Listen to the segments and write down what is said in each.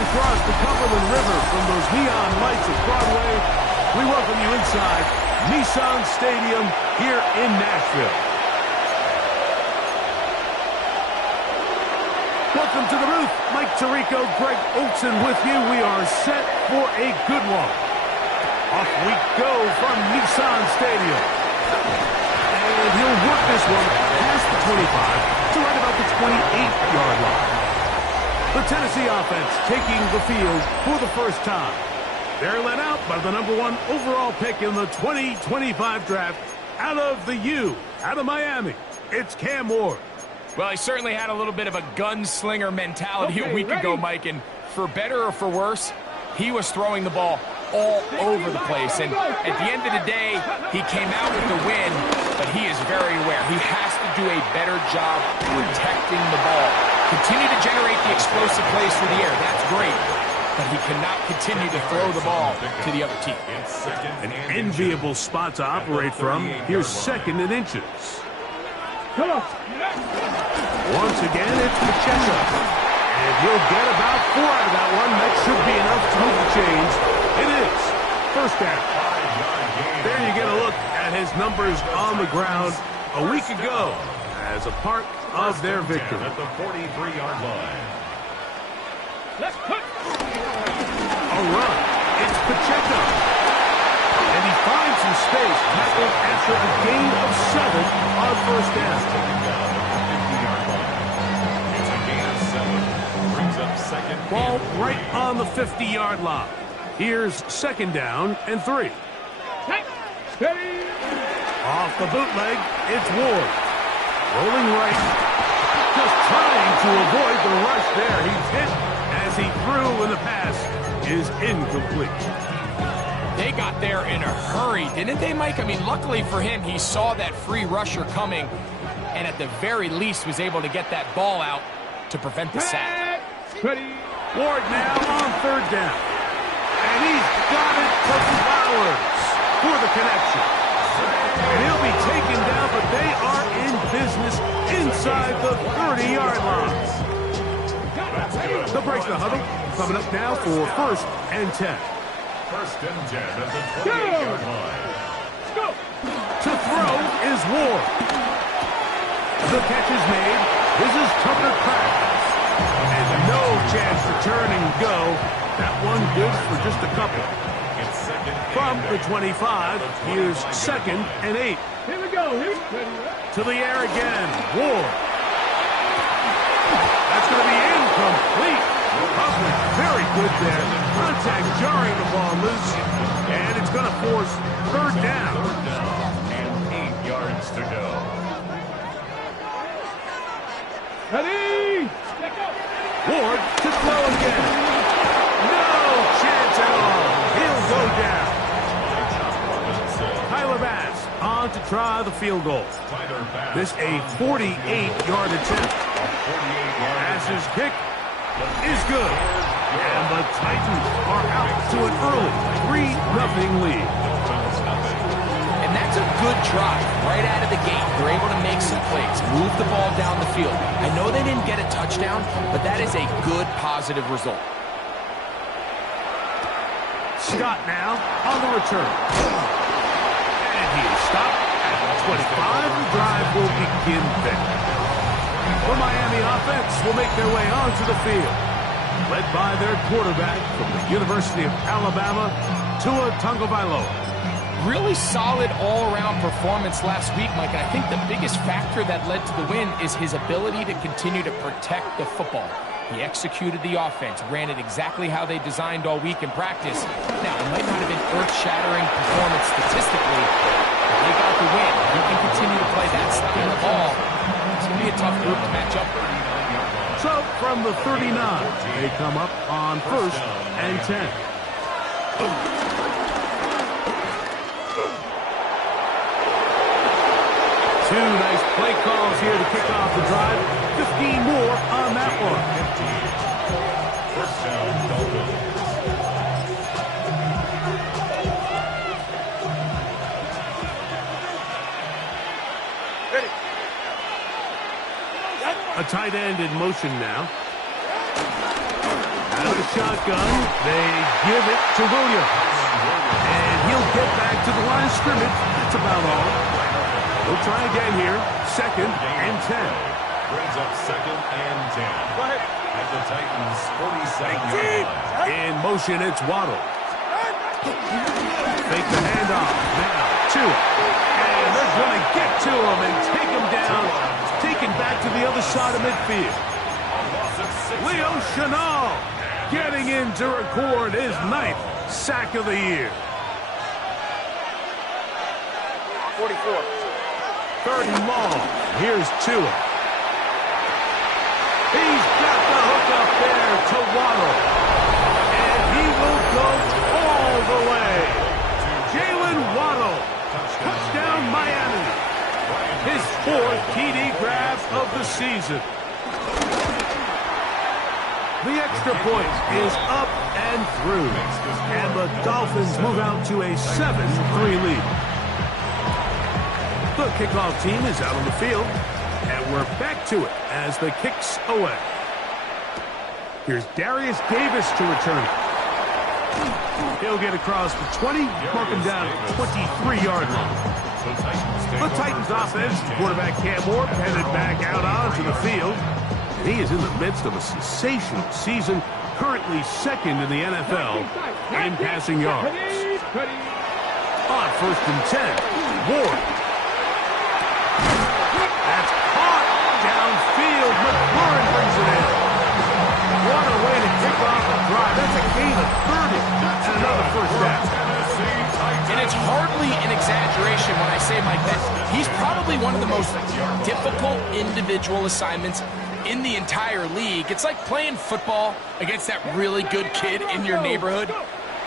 Across the Cumberland River from those neon lights of Broadway, we welcome you inside Nissan Stadium here in Nashville. Welcome to the roof. Mike Tirico, Greg Olson with you. We are set for a good one. Off we go from Nissan Stadium. And he'll work this one past the 25 to right about the 28-yard line. The Tennessee offense taking the field for the first time. They're led out by the #1 overall pick in the 2025 draft out of the U, out of Miami. It's Cam Ward. Well, he certainly had a little bit of a gunslinger mentality a week ago, Mike, and for better or for worse, he was throwing the ball all over the place. And at the end of the day, he came out with the win, but he is very aware. He has to do a better job protecting the ball. Continue to generate the explosive plays through the air. That's great. But he cannot continue to throw the ball to the other team. An enviable spot to operate from. Here's 2nd and inches. Once again, it's Pacheco. And he'll get about 4 out of that one. That should be enough to move the chains. It is. First down. There you get a look at his numbers on the ground a week ago as a part of their victory. At the 43-yard line. Let's put a run. It's Pacheco. And he finds some space tackled after a gain of 7 on first down. It's a gain of 7. Brings up second. Ball right on the 50-yard line. Here's 2nd down and 3. Off the bootleg, it's Ward. Rolling right. Just trying to avoid the rush there. He's hit as he threw, and the pass is incomplete. They got there in a hurry, didn't they, Mike? I mean, luckily for him, he saw that free rusher coming, and at the very least was able to get that ball out to prevent the sack. Ward now on 3rd down. And he's got it for Flowers for the connection. And he'll be taken down, but they are in business inside the 30-yard line. They'll break the huddle. Coming up now for 1st and 10. 1st and 10 at the 28-yard line. To throw is Ward. The catch is made. This is Tucker Kraft. And no chance to turn and go. That one good for just a couple. From the 25, here's 2nd and 8. Here we go. To the air again. Ward. That's going to be incomplete. Coverage very good there. Contact jarring the ball loose. And it's going to force 3rd down. And 8 yards to go. Ready? Ward to throw again. No chance at all. He'll go down. Tyler Bass on to try the field goal. This a 48-yard attempt. Bass's kick is good. And the Titans are out to an early 3-0 lead. And that's a good drive right out of the gate. They're able to make some plays, move the ball down the field. I know they didn't get a touchdown, but that is a good, positive result. Scott now on the return. And he is stopped at the 25. The drive will begin there. The Miami offense will make their way onto the field, led by their quarterback from the University of Alabama, Tua Tagovailoa. Really solid all-around performance last week, Mike. And I think the biggest factor that led to the win is his ability to continue to protect the football. He executed the offense, ran it exactly how they designed all week in practice. Now, it might not have been earth-shattering performance statistically, but they got the win. He can continue to play that style of ball. It's going to be a tough group to match up with. So, from the 39, they come up on 1st and 10. Two nice play calls here to kick off the drive. 15 more on that one. 15. First down, Dolphins. A tight end in motion now. Out of the shotgun, they give it to Williams. And he'll get back to the line of scrimmage. That's about all. We'll try again here. 2nd and 10. Brings up 2nd and 10. Go ahead. At the Titans' 47-yard line. In motion, it's Waddle. Fake the handoff. Now, to it. And they're going to get to him and take him down. Taken back to the other side of midfield. Leo Chenal getting in to record his 9th sack of the year. 44. 3rd and long. Here's Tua. He's got the hook up there to Waddle. And he will go all the way. Jalen Waddle. Touchdown Miami. His 4th TD grab of the season. The extra point is up and through. And the Dolphins move out to a 7-3 lead. The kickoff team is out on the field, and we're back to it as the kick's away. Here's Darius Davis to return it. He'll get across the 20, mark him down at the 23-yard line. The Titans offense, quarterback Cam Moore, headed back out onto the field. And he is in the midst of a sensational season, currently 2nd in the NFL in passing yards. On 1st and 10, Ward. That's caught downfield. McLaurin brings it in. What a way to kick off a drive. That's a gain of 30 and another first down. And it's hardly an exaggeration when I say, Mike, that he's probably one of the most difficult individual assignments in the entire league. It's like playing football against that really good kid in your neighborhood.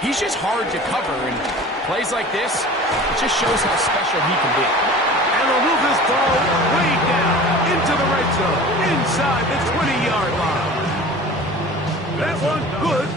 He's just hard to cover, and plays like this, it just shows how special he can be. And they'll move this ball way down into the red zone, inside the 20-yard line. That one good.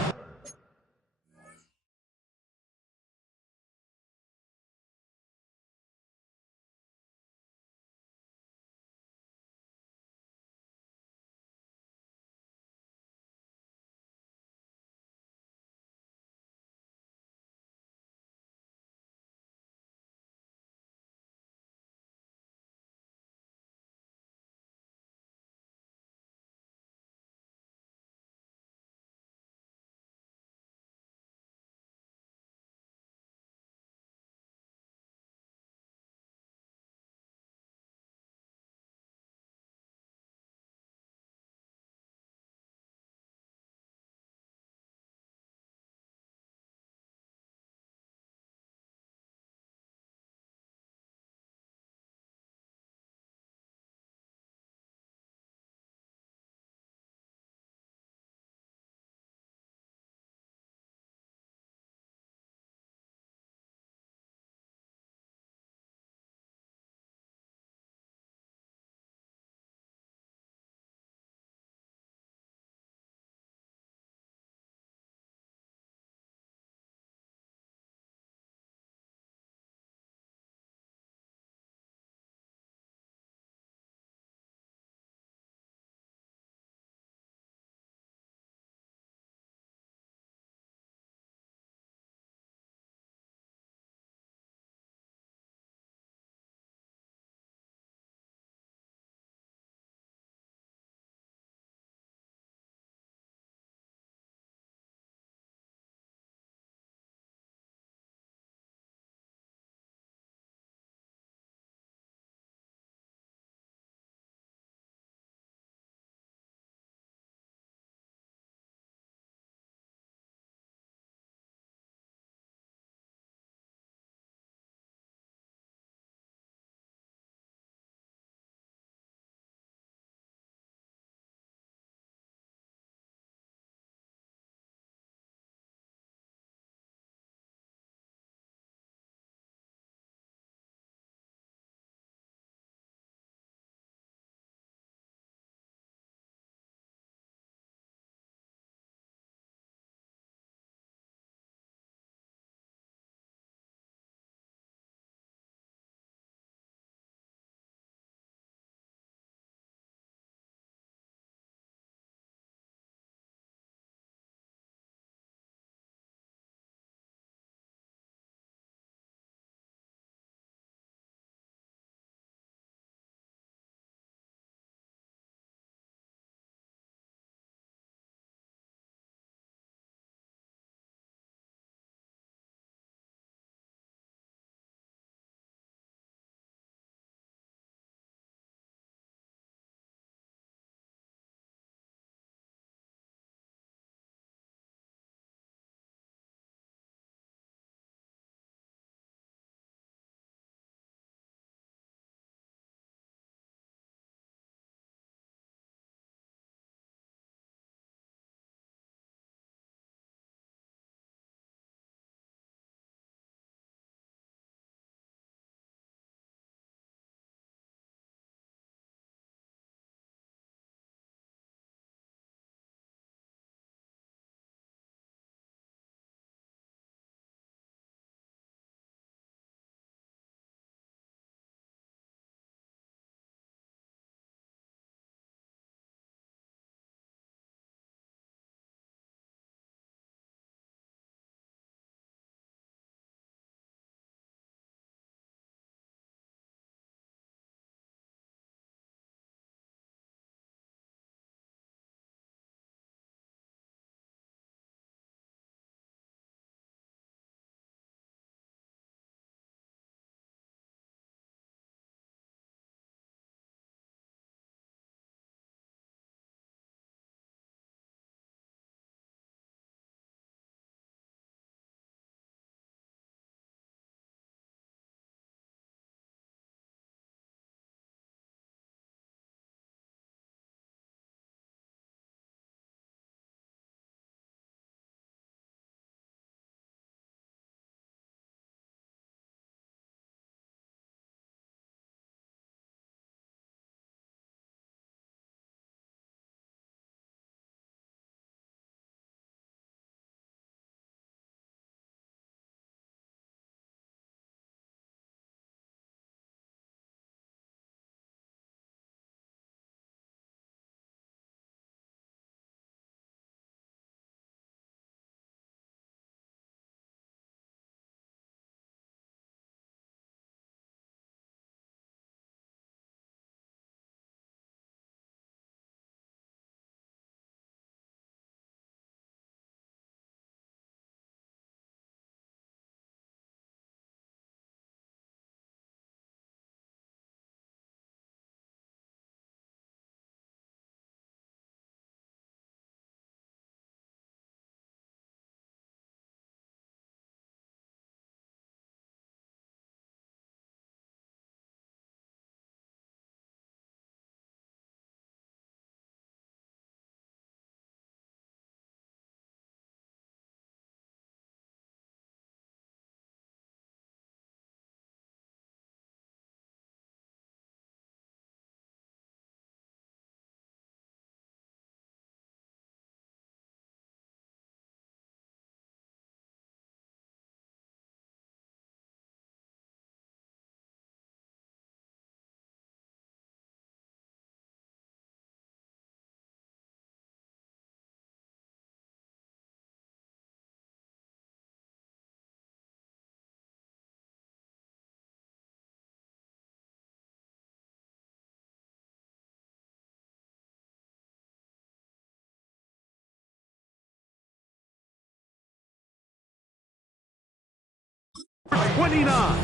29.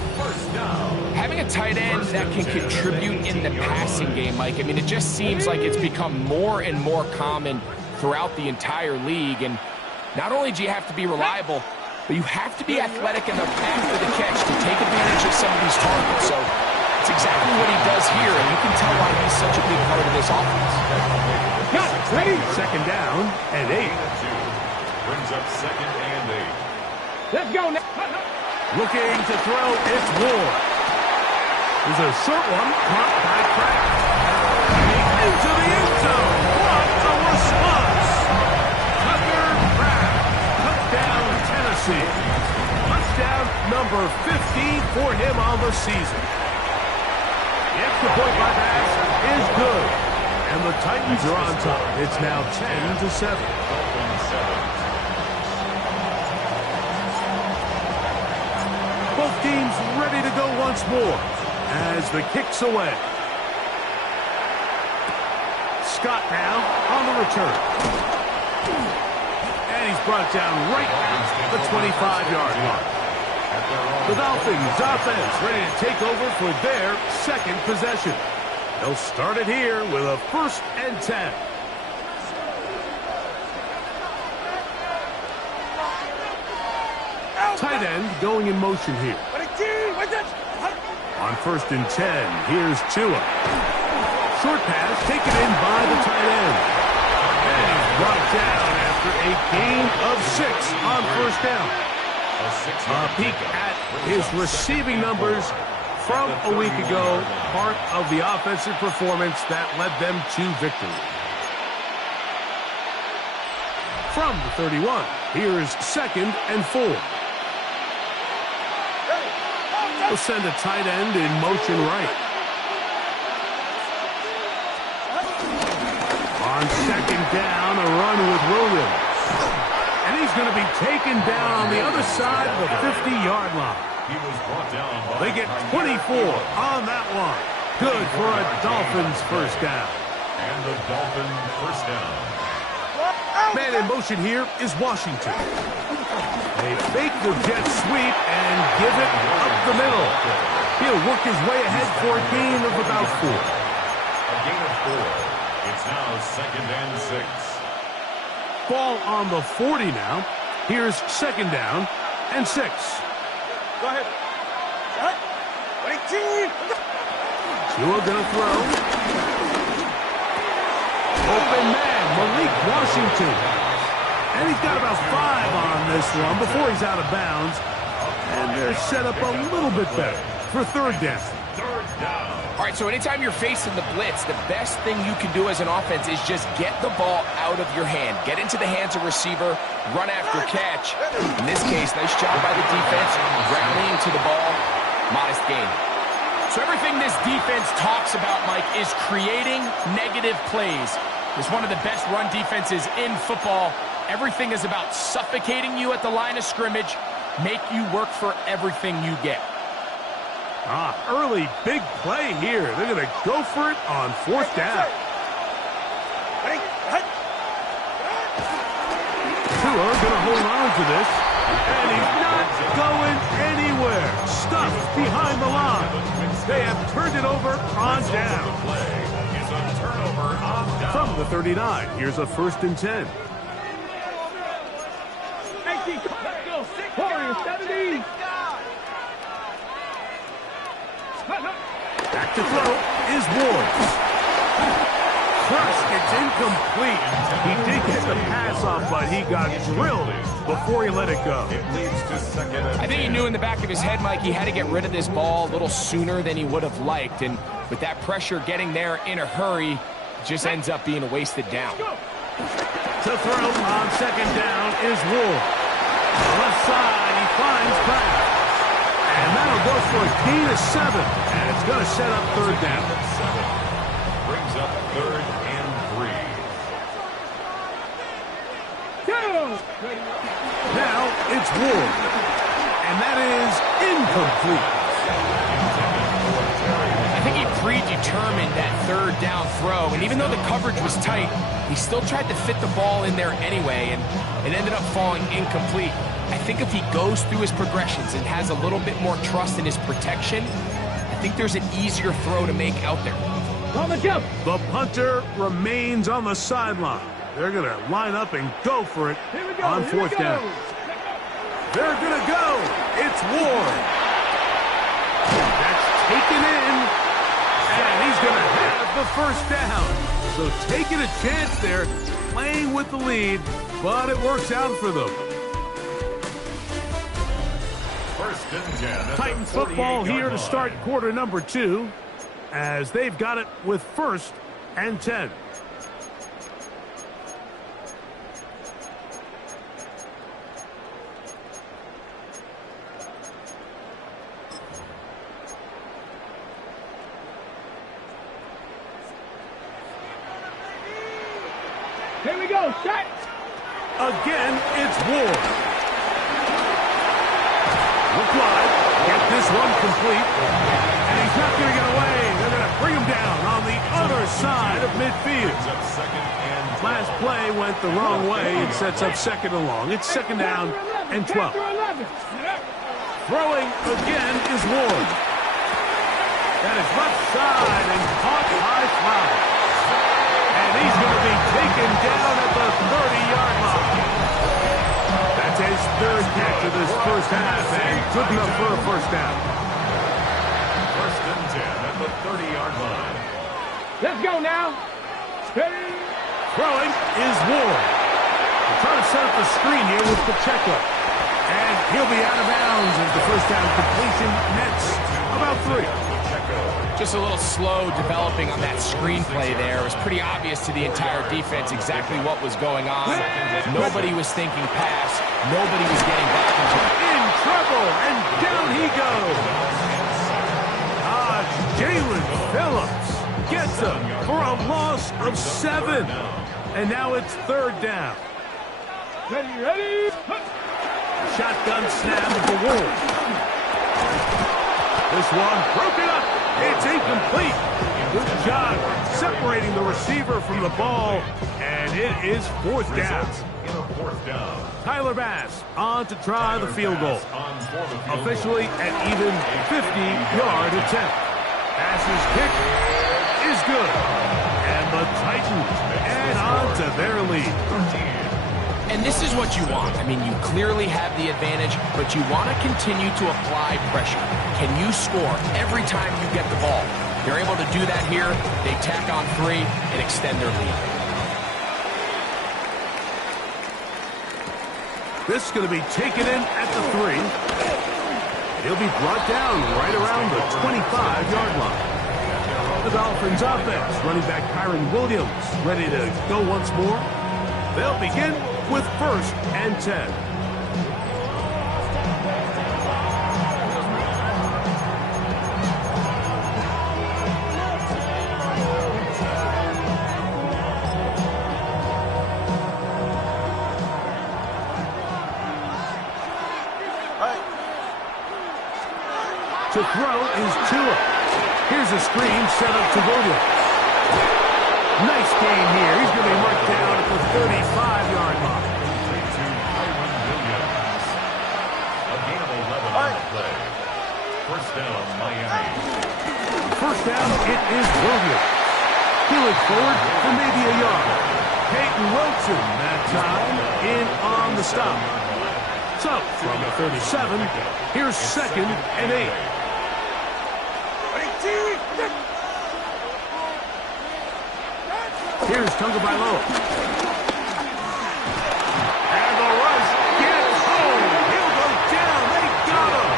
Having a tight end that can contribute in the passing game, Mike, I mean, it just seems like it's become more and more common throughout the entire league. And not only do you have to be reliable, but you have to be athletic enough after the catch to take advantage of some of these targets. So it's exactly what he does here, and you can tell why he's such a big part of this offense. Second down and 8. Brings up second and 8. Let's go now. Looking to throw, it's Ward. There's a short one, caught by Kraft. Into the end zone. What a response. Tucker Kraft. Touchdown, Tennessee. Touchdown number 15 for him on the season. The extra point by pass is good. And the Titans are on top. It's now 10-7. Both teams ready to go once more as the kick's away. Scott now on the return. And he's brought down right at the 25-yard line. The Dolphins offense ready to take over for their second possession. They'll start it here with a 1st and 10. Tight end going in motion here. On 1st and 10, here's Chise. Short pass taken in by the tight end. And he's brought down after a gain of 6 on 1st down. A peek at his receiving numbers from a week ago, part of the offensive performance that led them to victory. From the 31, here's 2nd and 4. We'll send a tight end in motion right. On 2nd down, a run with Williams. And he's going to be taken down on the other side of the 50-yard line. He was brought down by they get 24 on that one. Good for a Dolphins 1st down. And the Dolphin 1st down. Man in motion here is Washington. They fake the jet sweep and give it up the middle. He'll work his way ahead for a gain of about 4. A gain of 4. It's now 2nd and 6. Ball on the 40 now. Here's 2nd down and 6. Go ahead. Shot. 22. Tua gonna throw. Open man, Malik Washington. And he's got about 5 on this one before he's out of bounds. And they're set up a little bit better for 3rd down. All right, so anytime you're facing the blitz, the best thing you can do as an offense is just get the ball out of your hand. Get into the hands of receiver, run after catch. In this case, nice job by the defense, rallying to the ball, modest gain. So everything this defense talks about, Mike, is creating negative plays. It's one of the best run defenses in football. Everything is about suffocating you at the line of scrimmage, make you work for everything you get. Early big play here. They're going to go for it on 4th down. Tua going to hold on to this. And he's not going anywhere. Stuffed behind the line. They have turned it over on down. From the 39, here's a 1st and 10. Back to throw is Ward. First, it's incomplete. He did get the pass off, but he got drilled before he let it go. I think he knew in the back of his head, Mike, he had to get rid of this ball a little sooner than he would have liked. And with that pressure getting there in a hurry, it just ends up being a wasted down. To throw on 2nd down is Ward. Left side, he finds Kraft. And that'll go for a gain of 7. And it's going to set up 3rd down. Brings up 3rd and 3. Now it's Ward. And that is incomplete. I think he predetermined that 3rd down throw. And even though the coverage was tight, he still tried to fit the ball in there anyway. And it ended up falling incomplete. I think if he goes through his progressions and has a little bit more trust in his protection, I think there's an easier throw to make out there. The punter remains on the sideline. They're going to line up and go for it on fourth down. They're going to go. It's Ward. That's taken in, and he's going to have the first down. So taking a chance there, playing with the lead, but it works out for them. First and 10. Titans football here to start quarter number 2, as they've got it with first and 10. Here we go, set. Again, it's Ward. Look wide. Get this one complete. And he's not going to get away. They're going to bring him down on the other side of midfield. Last play went the wrong way. It sets up second and long. It's second down and 12. Throwing again is Ward. That is left side and caught by Flower. And he's going to be taken down at the 30-yard line. That's his third catch of this first half, and good enough for a first down. First and 10 at the 30-yard line. Let's go now. Steady. Throwing is Ward. They're trying to set up the screen here with Pacheco. And he'll be out of bounds as the first down completion nets about 3. Just a little slow developing on that screenplay there. It was pretty obvious to the entire defense exactly what was going on. Nobody was thinking pass. Nobody was getting back into it. In trouble, and down he goes. Jalen Phillips gets him for a loss of 7. And now it's third down. Ready. Shotgun snap of the Wolves. This one broken up. It's incomplete. Good job separating the receiver from the ball, and it is fourth down. Tyler Bass on to try the field goal. Officially an even 50-yard attempt. Bass's kick is good. And the Titans add on to their lead. And this is what you want. I mean, you clearly have the advantage, but you want to continue to apply pressure. Can you score every time you get the ball? They're able to do that here. They tack on 3 and extend their lead. This is going to be taken in at the 3. He'll be brought down right around the 25-yard line. The Dolphins offense, running back Kyron Williams, ready to go once more. They'll begin with first and 10. To throw is Tua. Here's a screen set up to Williams. Nice game here. He's going to be marked down at the 35-yard line. A gain of 11 on the play. First down, Miami. First down, it is Williams. He looks forward for maybe a yard. Peyton Wilson that time in on the stop. So, from the 37, here's second and 8. Here's Tagovailoa. And the rush gets home. He'll go down. They got him.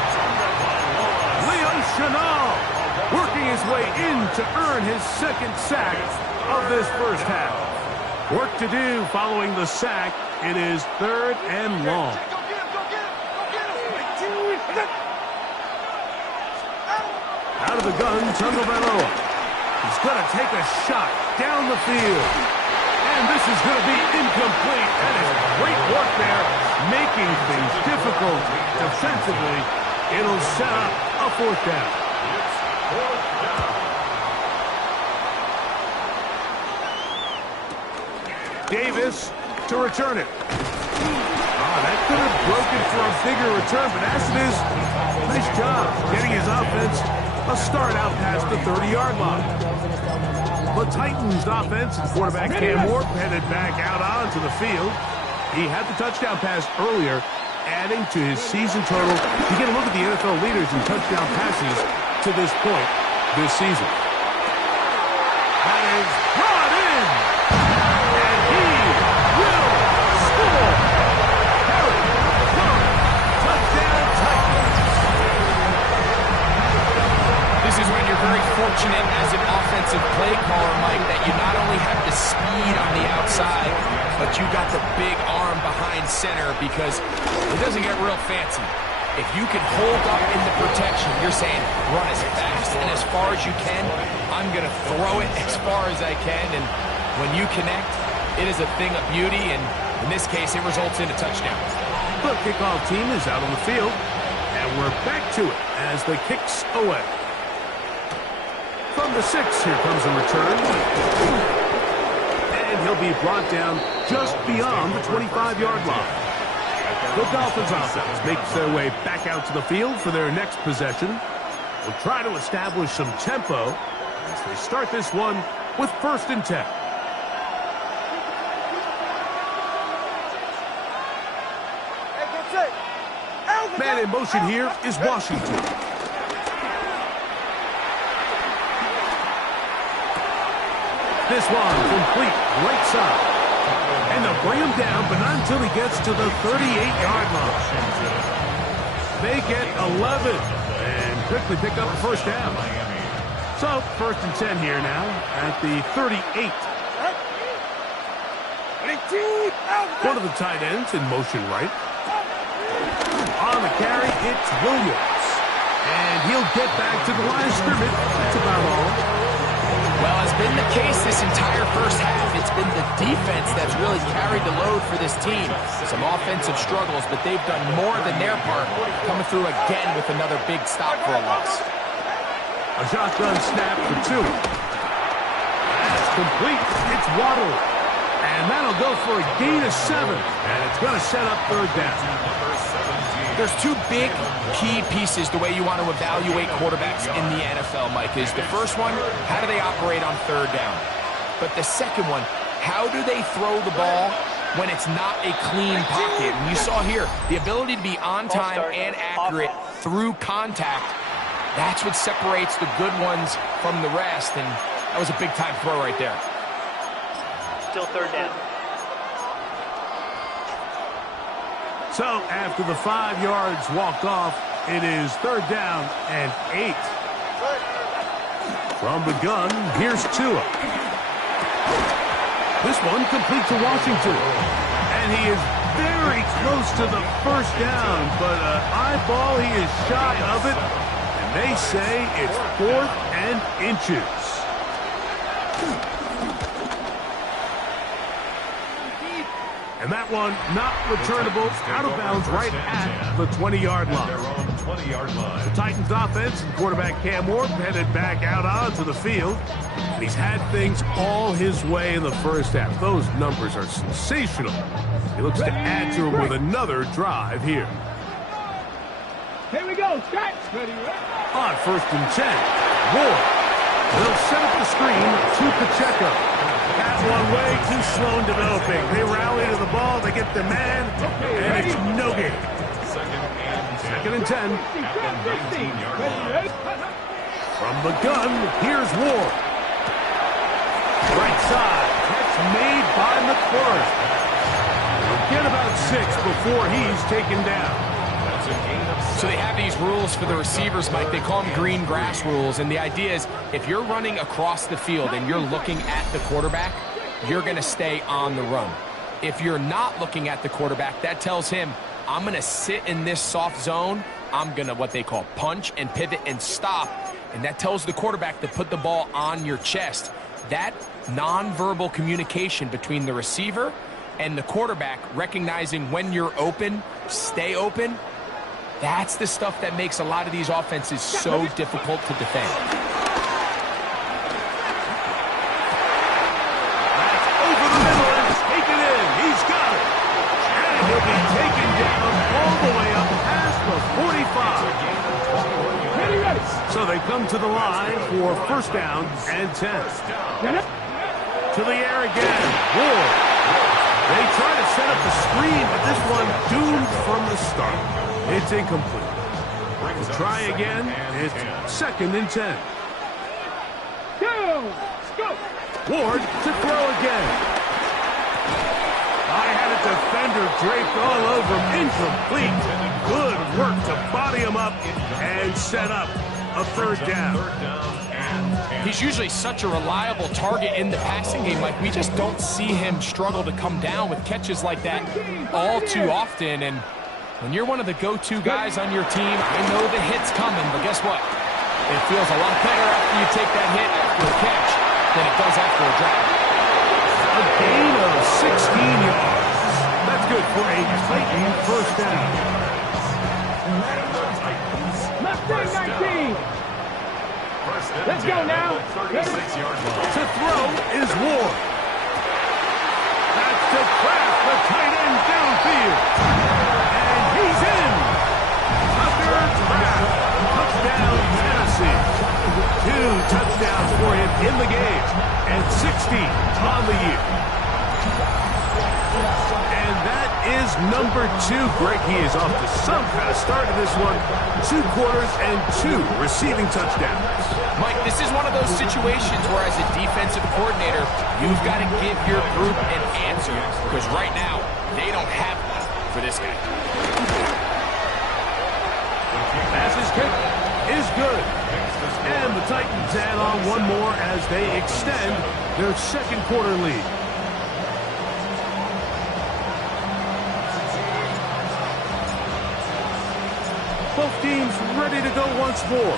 Leo Chenal working his way in to earn his second sack of this first half. Work to do following the sack. It is third and long. Out of the gun, Tagovailoa. He's going to take a shot down the field. And this is going to be incomplete. That is great work there, making things difficult defensively. It'll set up a fourth down. It's fourth down. Davis to return it. that could have broken for a bigger return, but as it is, nice job getting his offense a start out past the 30-yard line. The Titans offense and quarterback Cam Moore headed back out onto the field. He had the touchdown pass earlier, adding to his season total. You get a look at the NFL leaders in touchdown passes to this point this season. That is brought in, and he will score. Harry Ruggs, touchdown Titans. This is when you're very fortunate as an offensive play caller, Mike, that you not only have the speed on the outside, but you got the big arm behind center, because it doesn't get real fancy. If you can hold up in the protection, you're saying run as fast and as far as you can. I'm going to throw it as far as I can, and when you connect, it is a thing of beauty, and in this case, it results in a touchdown. The kickoff team is out on the field, and we're back to it as the kicks away. From the 6, here comes a return. And he'll be brought down just beyond the 25-yard line. The Dolphins offense makes their way back out to the field for their next possession. We'll try to establish some tempo as they start this one with 1st and 10. Man in motion here is Washington. This one complete right side. And they'll bring him down, but not until he gets to the 38-yard line. They get 11 and quickly pick up a 1st down. So, 1st and 10 here now at the 38. One of the tight ends in motion right. On the carry, it's Williams. And he'll get back to the line of scrimmage. That's about all. Well, as been the case this entire first half, it's been the defense that's really carried the load for this team. Some offensive struggles, but they've done more than their part, coming through again with another big stop for a loss. A shotgun snap for 2. That's complete. It's Waddle. And that'll go for a gain of 7. And it's going to set up 3rd down. There's 2 big key pieces the way you want to evaluate quarterbacks in the NFL, Mike. Is the first one, how do they operate on 3rd down? But the second one, how do they throw the ball when it's not a clean pocket? And you saw here, the ability to be on time and accurate through contact, that's what separates the good ones from the rest. And that was a big-time throw right there. Still 3rd down. So, after the 5 yards walk off, it is 3rd down and 8. From the gun, here's Tua. This one complete to Washington. And he is very close to the 1st down, but eyeball, he is shy of it. And they say it's 4th and inches. And that one not returnable, out of bounds right at the 20-yard line. The Titans offense and quarterback Cam Moore headed back out onto the field. And he's had things all his way in the first half. Those numbers are sensational. He looks to add to them with another drive here. Here we go, start. On 1st and 10, Moore will set up the screen to Pacheco. That one way too slow in developing. They rally to the ball, they get the man, and it's no gain. 2nd and 10. From the gun, here's Ward. Right side, catch made by McCord. He'll get about 6 before he's taken down. So they have these rules for the receivers, Mike. They call them green grass rules. And the idea is if you're running across the field and you're looking at the quarterback, you're going to stay on the run. If you're not looking at the quarterback, that tells him, I'm going to sit in this soft zone. I'm going to what they call punch and pivot and stop. And that tells the quarterback to put the ball on your chest. That nonverbal communication between the receiver and the quarterback, recognizing when you're open, stay open, that's the stuff that makes a lot of these offenses so difficult to defend. That's over the middle and taken in. He's got it. And he'll be taken So they come to the line for first down and 10. To the air again. Ward. They try to set up the screen, but this one doomed from the start. It's incomplete. To try again, it's 2nd and 10. Ward to throw again. I had a defender draped all over him. Incomplete. Good work to body him up and set up a 3rd down. He's usually such a reliable target in the passing game. Like, we just don't see him struggle to come down with catches like that all too often. And when you're one of the go-to guys on your team, I know the hit's coming, but guess what? It feels a lot better after you take that hit after a catch than it does after a drop. A gain of 16 yards. That's good for a Titan first down. Left side 19. Let's go now. 36-yard line. To throw is Ward. That's to Kraft, the tight end downfield. And he's in. Tucker Kraft. Touchdown, Tennessee. 2 touchdowns for him in the game. And 60 on the year. And that is number 2. Greg, he is off to some kind of start in this one. 2 quarters and 2 receiving touchdowns. Mike, this is one of those situations where as a defensive coordinator, you've got to give your group an answer. Because right now, they don't have one for this guy. Passes kick is good. And the Titans add on one more as they extend their 2nd quarter lead. Both teams ready to go once more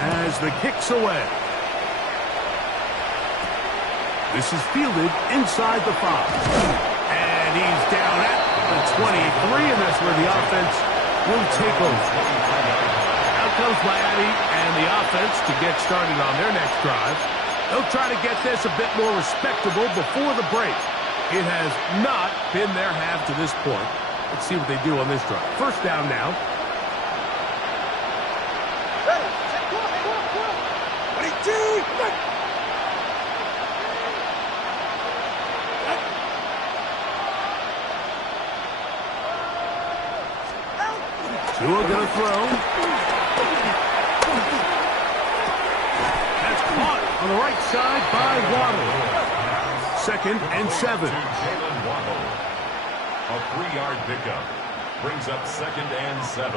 as the kick's away. This is fielded inside the 5. And he's down at the 23, and that's where the offense will take over. Out comes Miami and the offense to get started on their next drive. They'll try to get this a bit more respectable before the break. It has not been their half to this point. Let's see what they do on this drive. First down now. Tua gonna throw. That's caught on the right side by Waddle. 2nd and 7. A 3-yard pickup brings up 2nd and 7.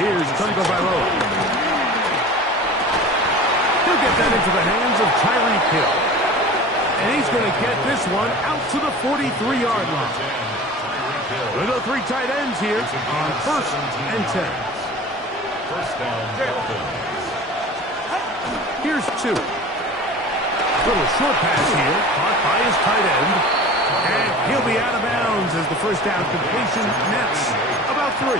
Here's Tungo Bailoa. He'll get that into the hands of Tyreek Hill. And he's going to get this one out to the 43-yard line. We'll go 3 tight ends here on 1st and 10. First down, Dolphins. Here's 2. Little short pass here, caught by his tight end. And he'll be out of bounds as the first down completion nets about 3.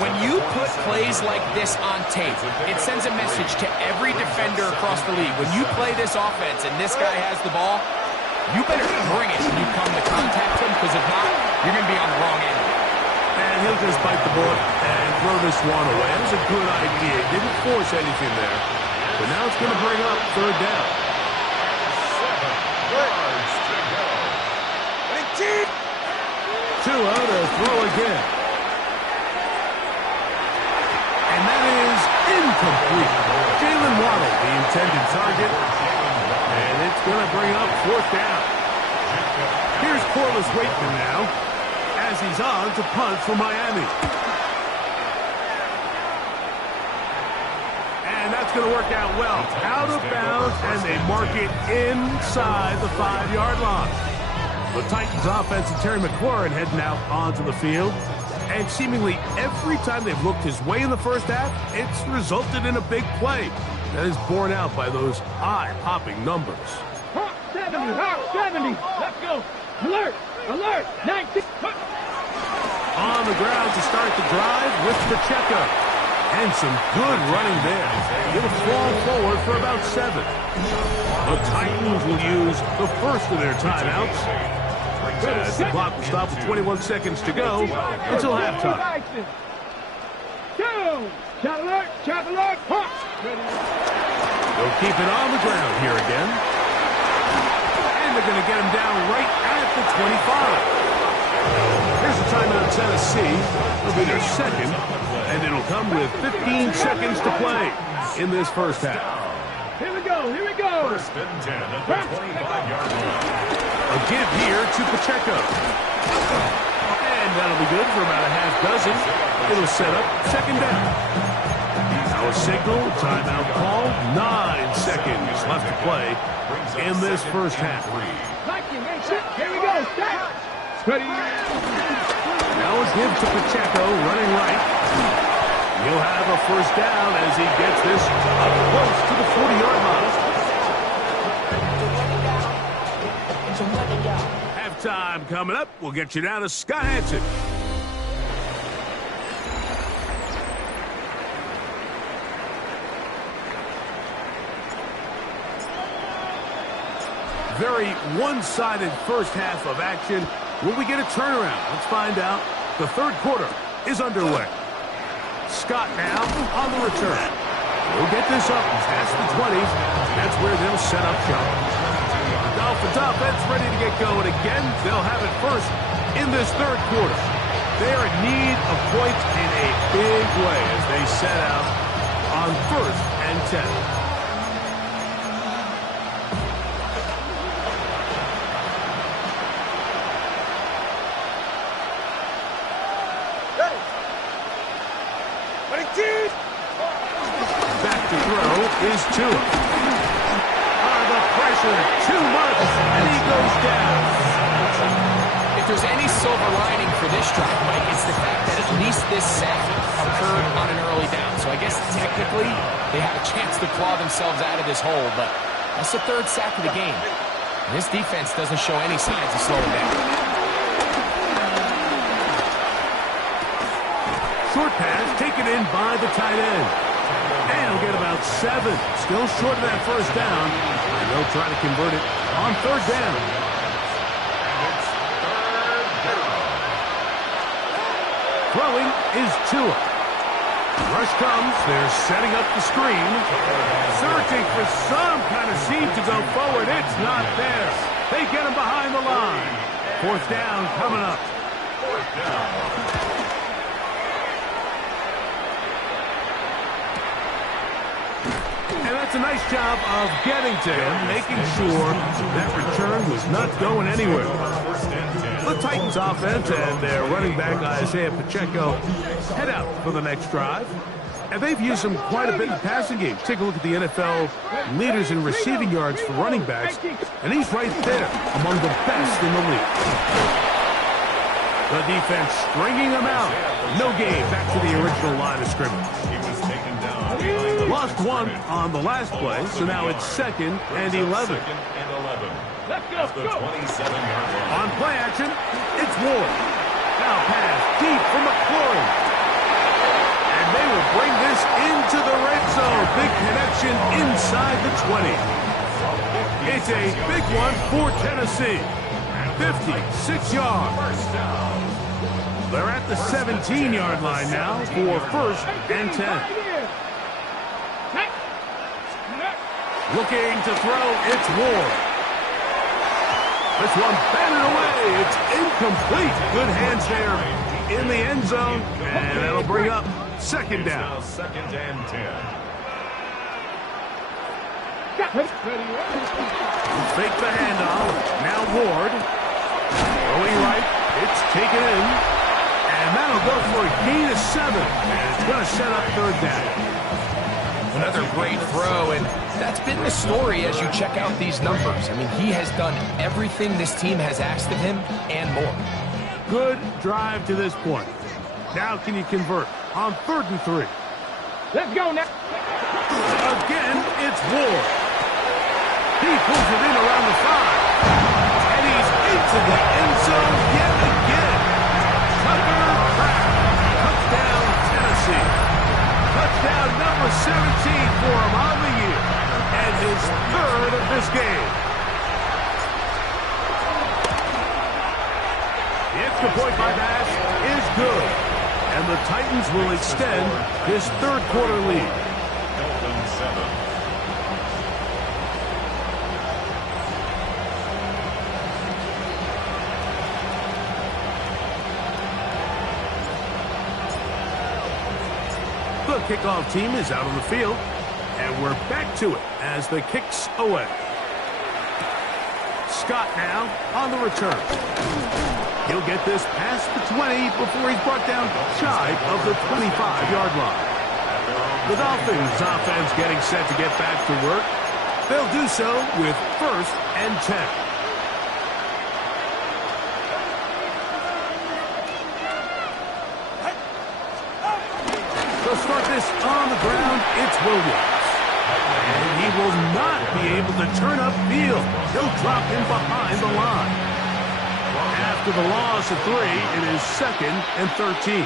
When you put plays like this on tape, it sends a message to every defender across the league. When you play this offense and this guy has the ball, you better bring it when you come to contact him, because if not, you're going to be on the wrong end. And he'll just bite the bullet and throw this one away. It was a good idea. He didn't force anything there. But now it's going to bring up 3rd down. 7 yards to go. Tua to throw again. And that is incomplete. Jalen Waddle, the intended target. And it's going to bring up 4th down. Here's Corliss Waitman now, as he's on to punt for Miami. And that's going to work out well. Out of bounds, and they mark it inside the 5-yard line. The Titans offense and Terry McLaurin heading out onto the field. And seemingly every time they've looked his way in the first half, it's resulted in a big play. That is borne out by those eye-popping numbers. 70, let's go. Alert, 19. On the ground to start the drive with Pacheco. And some good running there. He'll fall forward for about 7. The Titans will use the first of their timeouts. As the clock will stop with 21 seconds to go until halftime. 2. Shot alert, punch. They'll keep it on the ground here again. And they're going to get him down right at the 25. Here's a timeout, Tennessee. It'll be their second, and it'll come with 15 seconds to play in this first half. Here we go. First and 10 at the 25-yard line. A give here to Pacheco. And that'll be good for about a half dozen. It'll set up second down. Now a signal, timeout call, 9 seconds left to play in this first half. Here we go. Ready. Now a give to Pacheco, running right. He'll have a first down as he gets this up close to the 40-yard line. Halftime coming up. We'll get you down to Scott Hansen. Very one-sided first half of action. Will we get a turnaround? Let's find out. The third quarter is underway. Scott now on the return. We'll get this up past the 20s. That's where they'll set up shop. Dolphins offense ready to get going again. They'll have it first in this third quarter. They're in need of points in a big way as they set out on 1st and 10. Back to throw is Tua. The pressure, too much, and he goes down. If there's any silver lining for this drive, Mike, it's the fact that at least this sack occurred on an early down. So I guess technically they have a chance to claw themselves out of this hole, but that's the 3rd sack of the game. And this defense doesn't show any signs of slowing down. Short pass taken in by the tight end. And he'll get about 7. Still short of that first down. And they'll try to convert it on 3rd down. Throwing is Tua. Rush comes. They're setting up the screen. Searching for some kind of seam to go forward. It's not there. They get him behind the line. 4th down coming up. 4th down. And that's a nice job of getting to him, making sure that return was not going anywhere. The Titans offense and their running back Isaiah Pacheco head out for the next drive. And they've used him quite a bit in the passing game. Take a look at the NFL leaders in receiving yards for running backs, and he's right there among the best in the league. The defense stringing them out. No gain back to the original line of scrimmage. He was taken down. Lost 1 on the last play, so now it's 2nd and 11. 2nd and 11. Let's That's the 27-yard line. On play action, it's Ward. Now pass deep for McLaurin. And they will bring this into the red zone. Big connection inside the 20. It's a big one for Tennessee. 56 yards. They're at the 17-yard line now for 1st and 10. Looking to throw, it's Ward. This one batted away. It's incomplete. Good hands there in the end zone, and that'll bring up 2nd down. 2nd and 10. Fake the handoff. Now Ward. Throwing right. It's taken in. And that'll go for a gain of 7. And it's going to set up 3rd down. Another great throw, and that's been the story as you check out these numbers. I mean, he has done everything this team has asked of him and more. Good drive to this point. Now can you convert on 3rd and 3? Let's go now. Again, it's Ward. He pulls it in around the 5. And he's into the end zone yet again. Tucker Craft. Touchdown, Tennessee. Touchdown number 17 for him on the year. And his 3rd of this game. The extra point by pass is good. And the Titans will extend this third quarter lead. Dolphins 7. The kickoff team is out on the field, and we're back to it as the kick's away. Scott now on the return. He'll get this past the 20 before he's brought down shy of the 25-yard line. The Dolphins offense getting set to get back to work. They'll do so with 1st and 10. They'll start this on the ground. It's Williams. And he will not be able to turn upfield. He'll drop him behind the line. After the loss of 3, it is 2nd and 13.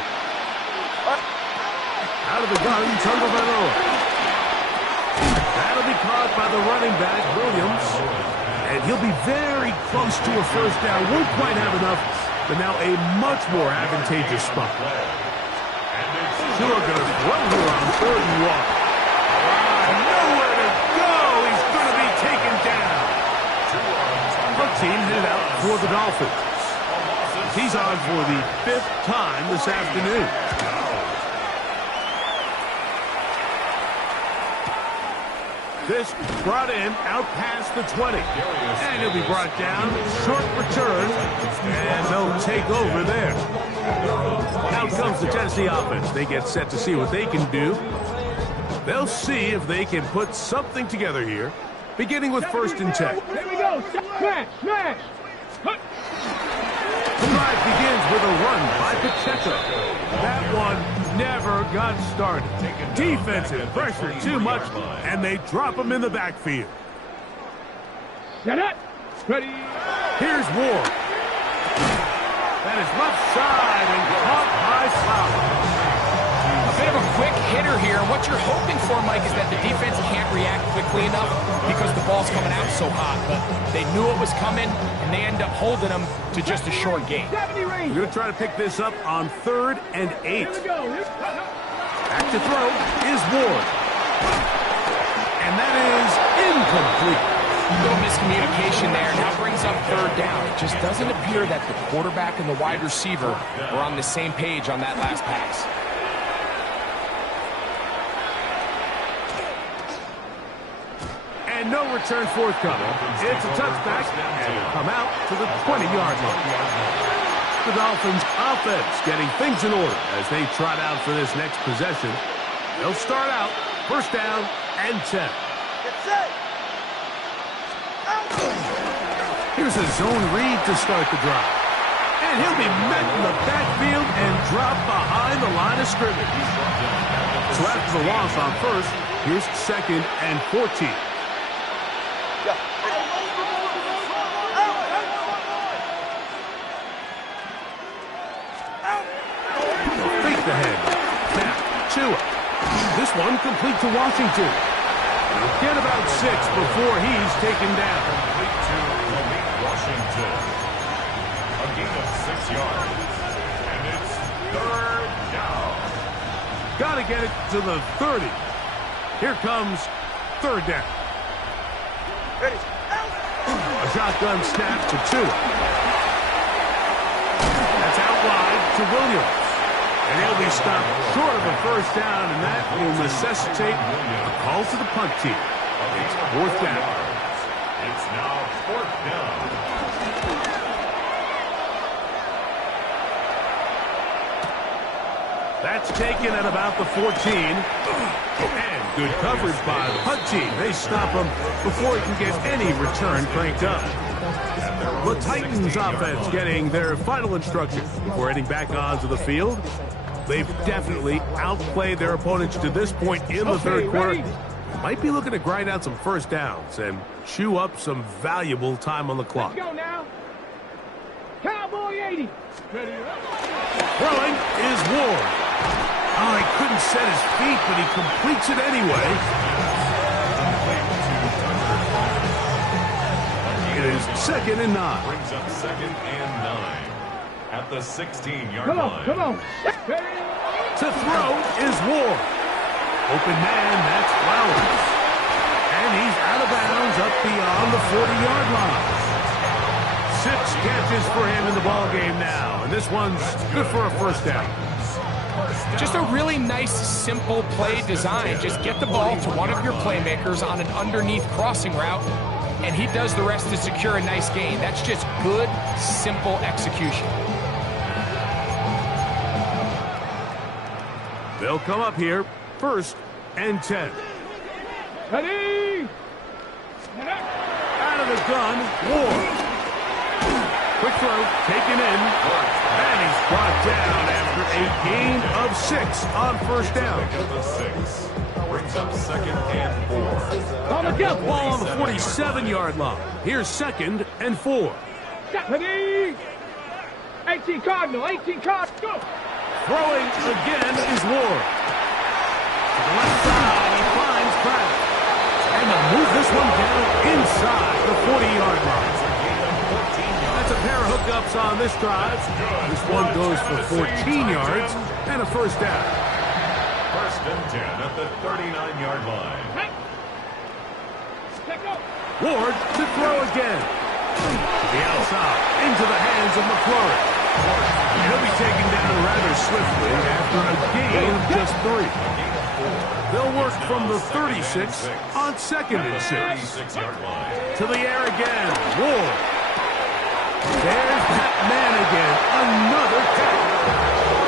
Out of the gun, Tagovailoa. That'll be caught by the running back, Williams. And he'll be very close to a first down. Won't quite have enough, but now a much more advantageous spot. Tua going to throw here on 3rd and 1. Nowhere to go. He's going to be taken down. The team headed out for the Dolphins. He's on for the 5th time this afternoon. This brought in out past the 20. And he'll be brought down. Short return. And they'll take over there. Out comes the Tennessee offense. They get set to see what they can do. They'll see if they can put something together here. Beginning with 1st and 10. Here we go. Smash, smash. The drive begins with a run by Pacheco. That one never got started. Defensive pressure too much, and they drop him in the backfield. Set up. Ready. Here's Ward. That is left side and caught by Fowler. A bit of a quick hitter here. What you're hoping for, Mike, is that the defense can't react quickly enough because the ball's coming out so hot. But they knew it was coming, and they end up holding them to just a short gain. We're going to try to pick this up on 3rd and 8. Back to throw is Ward. And that is incomplete. A little miscommunication there. Now brings up 3rd down. It just doesn't appear that the quarterback and the wide receiver were on the same page on that last pass. And no return forthcoming. It's a touchback, and it'll come out to the 20-yard line. The Dolphins offense getting things in order as they trot out for this next possession. They'll start out 1st down and 10. Get set. Here's a zone read to start the drive. And he'll be met in the backfield and dropped behind the line of scrimmage. So after the loss on 1st, here's 2nd and 14. Fake the head. Snap. Tua. This one complete to Washington. He'll get about 6 before he's taken down. Complete to Malik Washington. A gain of 6 yards. And it's 3rd down. Got to get it to the 30. Here comes 3rd down. Ready. A shotgun snap to Tua. That's out wide to Williams. And he'll be stopped short of a 1st down, and that will necessitate a call to the punt team. It's 4th down. It's now 4th down. That's taken at about the 14. And good coverage by the punt team. They stop him before he can get any return cranked up. The Titans offense getting their final instructions before heading back onto the field. They've definitely outplayed their opponents to this point in the 3rd quarter. Might be looking to grind out some 1st downs and chew up some valuable time on the clock. Let's go now. Cowboy 80. Ready. Throwing is Ward. Oh, he couldn't set his feet, but he completes it anyway. It is 2nd and 9. Brings up 2nd and 9. At the 16-yard Come line. on, come on. Ready. To throw is Ward. Open man, that's Flowers. And he's out of bounds up beyond the 40-yard line. 6 catches for him in the ballgame now. And this one's good for a first down. Just a really nice, simple play design. Just get the ball to one of your playmakers on an underneath crossing route, and he does the rest to secure a nice gain. That's just good, simple execution. They'll come up here, 1st and 10. Ready? Out of the gun, Ward. Quick throw, taken in, and he's brought down after a gain of 6 on first down. Brings up 2nd and 4. On the jump. Ball on the 47-yard line. Here's 2nd and 4. Ready? 18 Cardinal, 18 Cardinal. Go. Throwing again is Ward. To the left side, he finds Pratt. And they'll move this one down inside the 40-yard line. That's a pair of hookups on this drive. This one goes for 14 yards and a first down. 1st and 10 at the 39-yard line. Ward to throw again. To the outside, into the hands of McFlurry. He'll be taken down rather swiftly after a gain of just 3. They'll work from the 36 on 2nd and 6. To the air again, Ward. There's that man again, another tackle.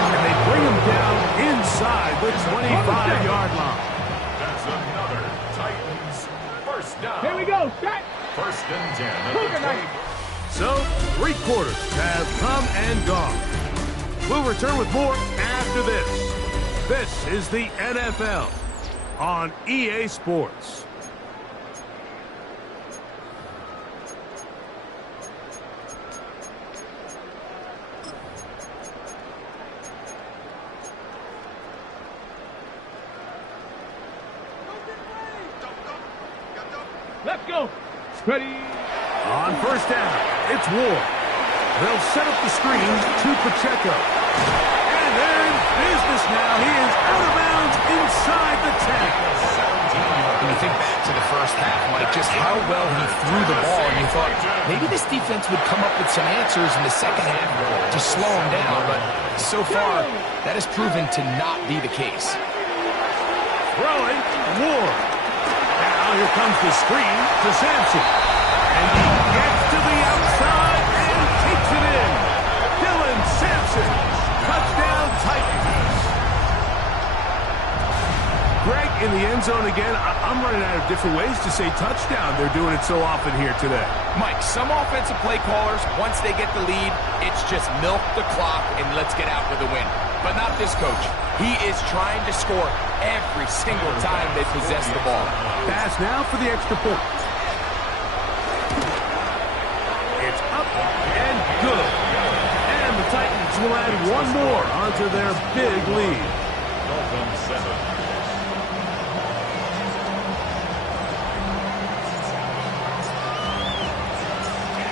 And they bring him down inside the 25-yard line. That's another Titans first down. Here we go, set. 1st and 10 at the 20. So, 3 quarters have come and gone. We'll return with more after this. This is the NFL on EA Sports. Let's go. Ready? On first down, it's Ward. They'll set up the screen to Pacheco. And they're in business now. He is out of bounds inside the 10. When you think back to the first half, Mike, just how well he threw the ball, and you thought maybe this defense would come up with some answers in the second half to slow him down, but so far, that has proven to not be the case. Throwing, Ward. Now here comes the screen to Sampson. And he gets to the outside and takes it in. Dylan Sampson. Touchdown Titans. Greg in the end zone again. I'm running out of different ways to say touchdown. They're doing it so often here today. Mike, some offensive play callers, once they get the lead, it's just milk the clock and let's get out with a win. But not this coach. He is trying to score every single time they possess the ball. Pass now for the extra point. It's up and good. And the Titans will add one more onto their big lead. Dolphins 7.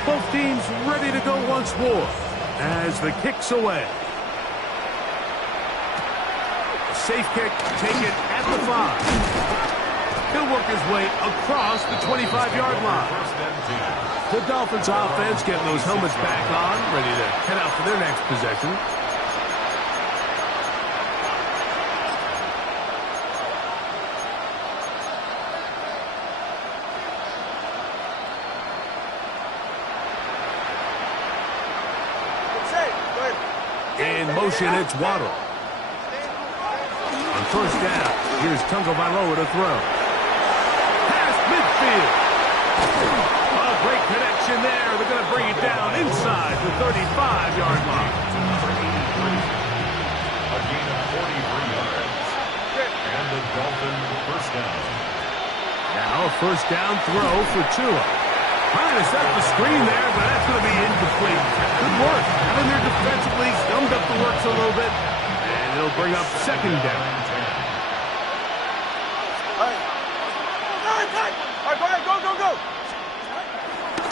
Both teams ready to go once more as the kick's away. Safe kick taken at the 5. He'll work his way across the 25-yard line. The Dolphins offense getting those helmets back on, ready to head out for their next possession. In motion, it's Waddle. On first down, here's Tagovailoa to throw. Past midfield. A great connection there. They're going to bring it down inside the 35-yard line. A gain of 43 yards. And the Dolphins first down. Now a first down throw for Tua. Trying to set the screen there, but that's going to be incomplete. Good work. Having their defensively gummed up the works a little bit. And it'll bring up second down. All right, go.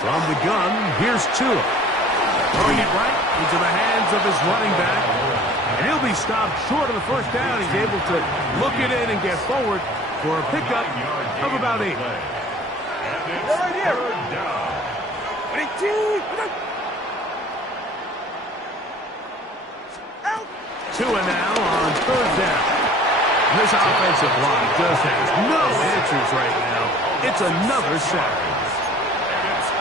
From the gun, here's Tua. Throwing it right into the hands of his running back. And he'll be stopped short of the first down. He's able to look it in and get forward for a pickup of about 8. And it's third down. Tua now on third down. This offensive line just has no answers right now. It's another sack.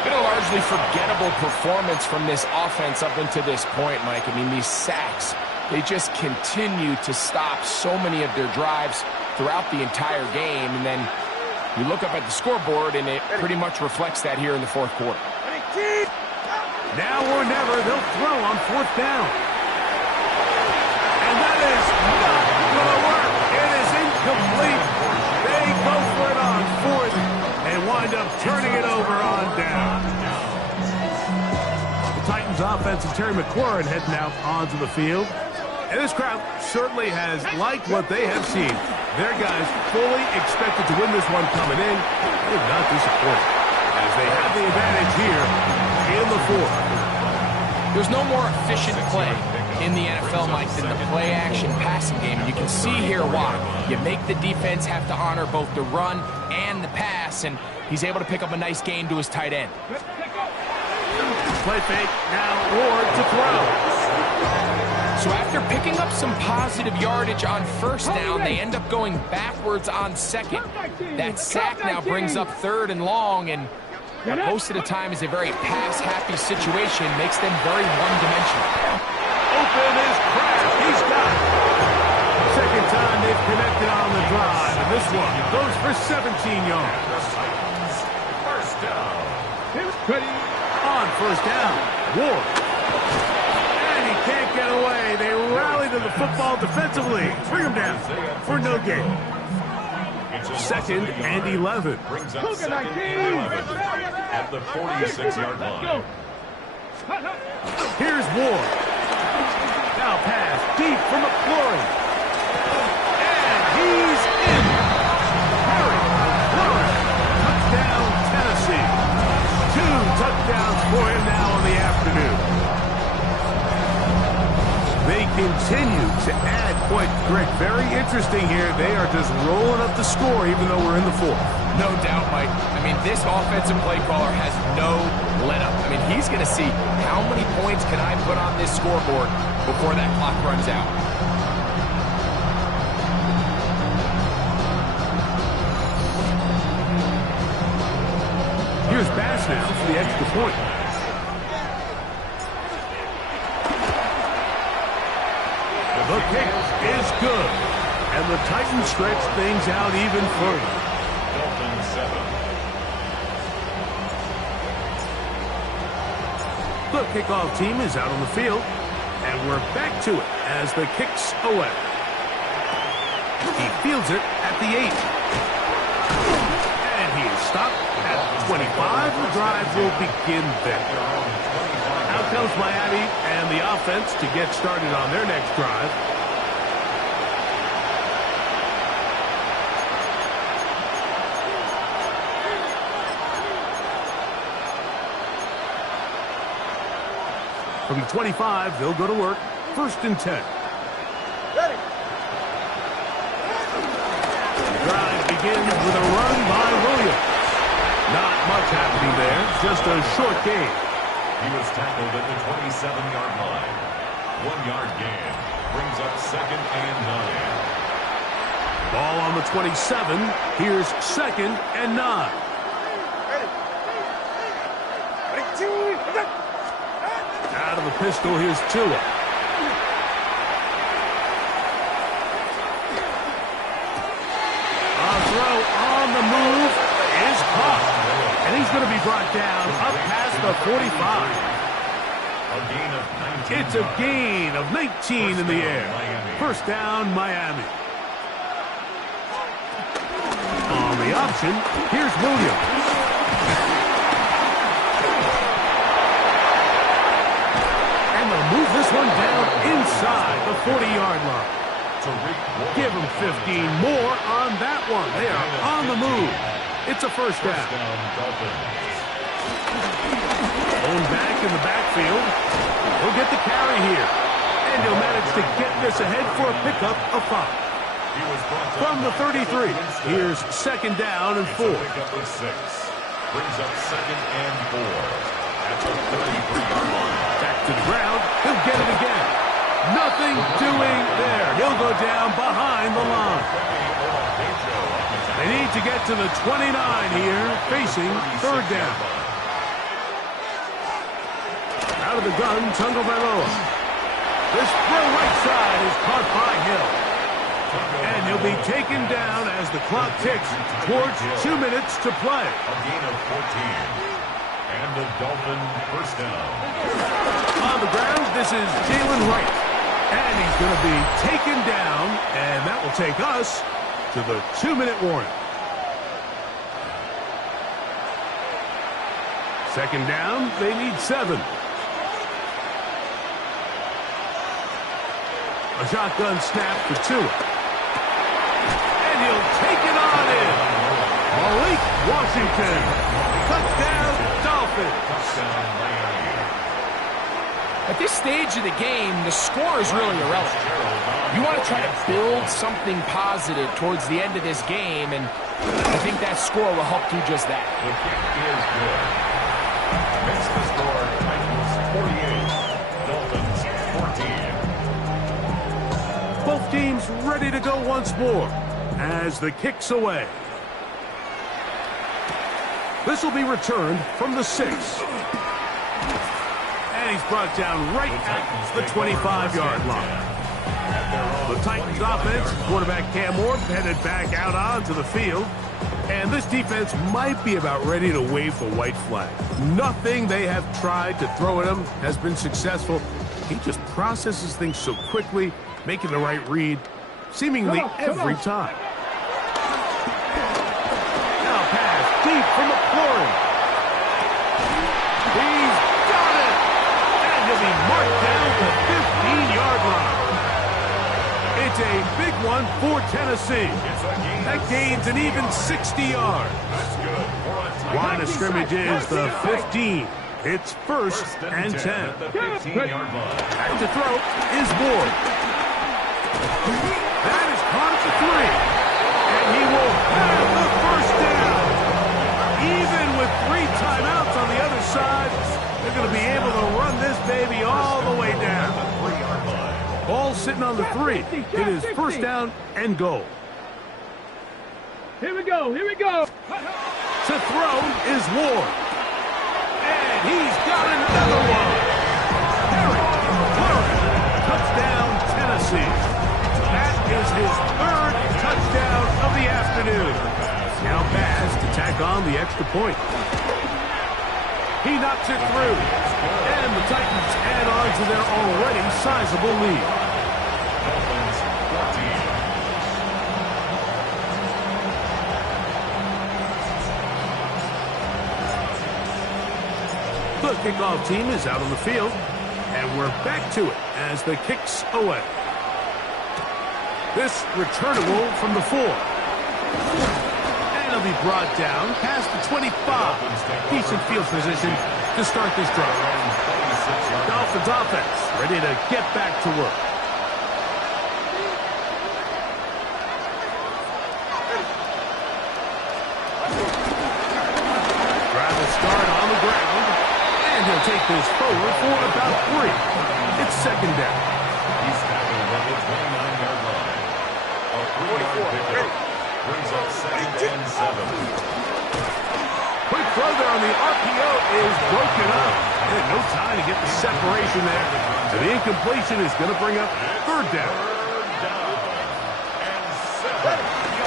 Been a largely forgettable performance from this offense up until this point, Mike. I mean, these sacks, they just continue to stop so many of their drives throughout the entire game. And then you look up at the scoreboard, and it pretty much reflects that here in the fourth quarter. Now or never, they'll throw on fourth down. And that is not going to work. It is incomplete. They go for it on fourth and wind up turning it over on down. The Titans offense and Terry McLaurin heading out onto the field. And this crowd certainly has liked what they have seen. Their guys fully expected to win this one coming in. They're not disappointed as they have the advantage here in the fourth. There's no more efficient play in the NFL, Mike, than the play-action passing game. You can see here why. You make the defense have to honor both the run and the pass, and he's able to pick up a nice gain to his tight end. Play fake, now Ward to throw. So after picking up some positive yardage on first down, they end up going backwards on second. That sack now brings up third and long, and what most of the time is a very pass-happy situation makes them very one-dimensional. Open is cracked. He's got it. Second time they've connected on the drive, and this one goes for 17 yards. First down. On first down, Ward. And he can't get away. They rally to the football defensively. Bring him down for no gain. Second and 11. Brings up second and 11 at the 46-yard line. Here's Ward. Now pass deep for McLaurin. And he's in. Harry McLaurin. Touchdown, Tennessee. 2 touchdowns for him now in the afternoon. They continue to add points. Greg, very interesting here. They are just rolling up the score even though we're in the fourth. No doubt, Mike. I mean, this offensive play caller has no let-up. I mean, he's going to see how many points can I put on this scoreboard before that clock runs out. Here's Bass now for the extra point. The kick is good, and the Titans stretch things out even further. Dolphins 7. The kickoff team is out on the field, and we're back to it as the kick's away. He fields it at the 8. And he is stopped at 25. The drive will begin there. Out comes Miami and the offense to get started on their next drive. From the 25, they'll go to work. First and 10. Ready. The drive begins with a run by Williams. Not much happening there, just a short gain. He was tackled at the 27-yard line. 1-yard gain brings up second and 9. Ball on the 27. Here's second and 9. Ready. Out of the pistol, here's Tua. A throw on the move is caught. And he's going to be brought down up past the 45. A gain of 19. It's a gain of 19 in the air. First down, Miami. On the option, here's Williams. And they'll move this one down inside the 40-yard line. Give them 15 more on that one. They are on the move. It's a first down. Going back in the backfield. He'll get the carry here. And he'll manage to get this ahead for a pickup of 5. From the 33, here's second down and 4. Pickup of 6. Brings up second and 4 at the 33-yard line. Back to the ground. He'll get it again. Nothing doing there. He'll go down behind the line. They need to get to the 29 here, facing third down. Out of the gun, Tagovailoa. This throw right side is caught by Hill. And he'll be taken down as the clock ticks towards 2 minutes to play. A gain of 14. And the Dolphin first down. On the ground, this is Jalen Wright. And he's going to be taken down, and that will take us to the 2-minute warning. Second down, they need 7. A shotgun snap for Tua. And he'll take it on in. Malik Washington. Touchdown, Dolphins. Touchdown, Miami. At this stage of the game, the score is really irrelevant. You want to try to build something positive towards the end of this game, and I think that score will help do just that. The kick is good. Makes the score Titans 48, Dolphins 14. Both teams ready to go once more as the kick's away. This will be returned from the 6. And he's brought down right at the 25-yard line. The Titans offense, quarterback Cam Ward headed back out onto the field. And this defense might be about ready to wave the white flag. Nothing they have tried to throw at him has been successful. He just processes things so quickly, making the right read seemingly every time. Now pass deep from McLaurin. He's got it! And he'll be marked down the 15-yard line. It's a big one for Tennessee. That gains an even 60 yards. Line of scrimmage is the 15. It's first and 10. Back to throw is Ward. That is caught at the 3. And he will have the first down. Even with 3 timeouts on the other side, they're going to be able to run this baby all the way down. Ball sitting on the 3. It is first down and goal. Here we go, here we go. To throw is Ward. And he's got another one. Harry Flurry. Touchdown, Tennessee. That is his 3rd touchdown of the afternoon. Now pass to tack on the extra point. He knocks it through. And the Titans add on to their already sizable lead. Dolphins 14. The kickoff team is out on the field, and we're back to it as the kick's away. This returnable from the 4. And he'll be brought down past the 25. Decent field position to start this drive. Dolphins offense ready to get back to work. Drive will start on the ground. And he'll take this forward for about 3. It's second down. He's tackled at the 29-yard line. A 3-yard pickup brings up second and 7. Quick throw there on the RPO is broken up. And no time to get the separation there. So the incompletion is going to bring up third down.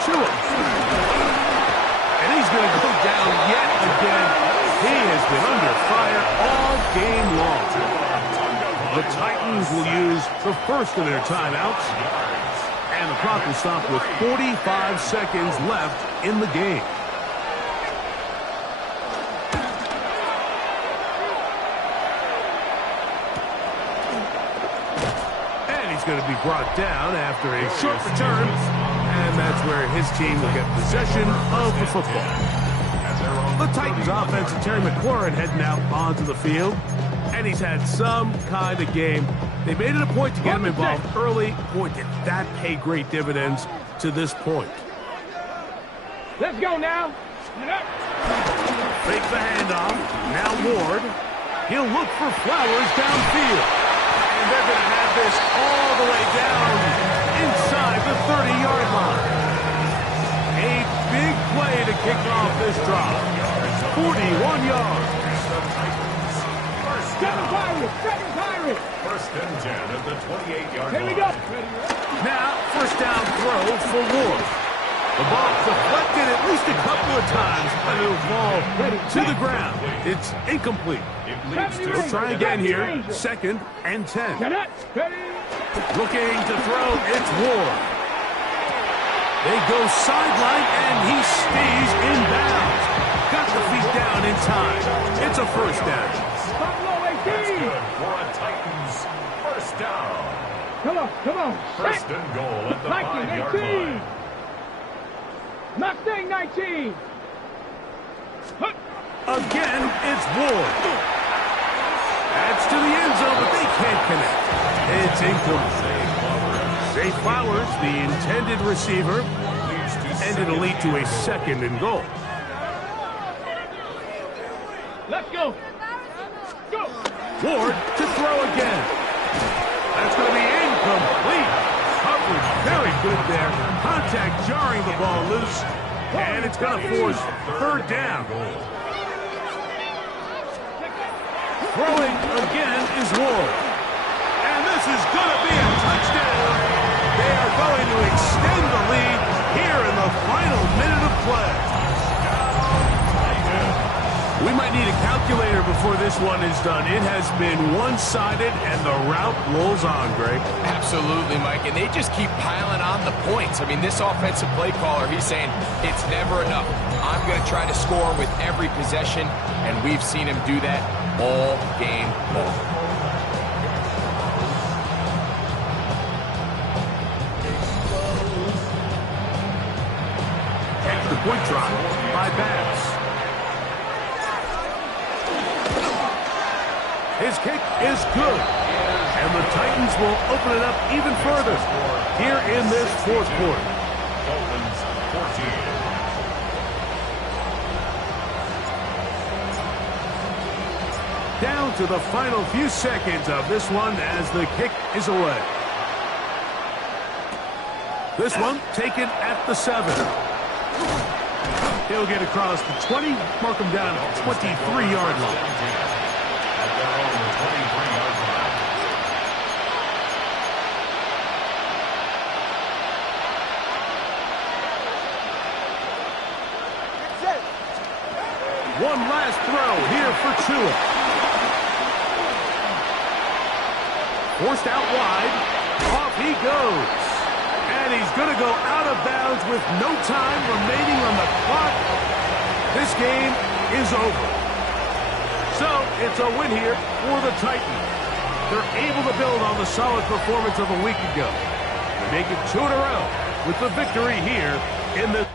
Chise. And he's going to go down yet again. He has been under fire all game long. The Titans will use the first of their timeouts. And the clock will stop with 45 seconds left in the game. And he's going to be brought down after a short return. And that's where his team will get possession of the football. The Titans offense and Terry McLaurin heading out onto the field. And he's had some kind of game. They made it a point to get him involved early. Boy, did that pay great dividends to this point. Let's go now. Fake the handoff. Now Ward. He'll look for Flowers downfield. And they're going to have this all the way down inside the 30-yard line. A big play to kick off this drive. 41 yards. Second pirate. First and 10 at the 28-yard line. Here we go. Now, first down throw for Ward. The ball deflected at least a couple of times, but it'll fall to the ground. It's incomplete. We'll try again here. Second and 10. Looking to throw, it's Ward. They go sideline, and he stays in bounds. Got the feet down in time. It's a first down. That's good for a Titans first down. Come on. First and goal at the 5-yard line. Mustang 19. Again, it's Ward. That's to the end zone, but they can't connect. It's incomplete. Zay Flowers, the intended receiver, and it'll lead to a second and goal. Let's go. Ward to throw again. That's going to be incomplete. Coverage very good there. Contact jarring the ball loose, and it's going to force third down. Throwing again is Ward. And this is going to be a touchdown. They are going to extend the lead here in the final minute of play. We might need a calculator before this one is done. It has been one-sided, and the route rolls on, Greg. Absolutely, Mike, and they just keep piling on the points. I mean, this offensive play caller, he's saying it's never enough. I'm going to try to score with every possession, and we've seen him do that all game long. Extra point try by Bass. His kick is good. And the Titans will open it up even further here in this fourth quarter. Dolphins 14. Down to the final few seconds of this one as the kick is away. This one taken at the 7. He'll get across the 20, mark him down at the 23-yard line. At their own 23-yard line. One last throw here for Chise. Forced out wide. Off he goes. And he's going to go out of bounds with no time remaining on the clock. This game is over. So it's a win here for the Titans. They're able to build on the solid performance of a week ago. They make it 2 in a row with the victory here in the...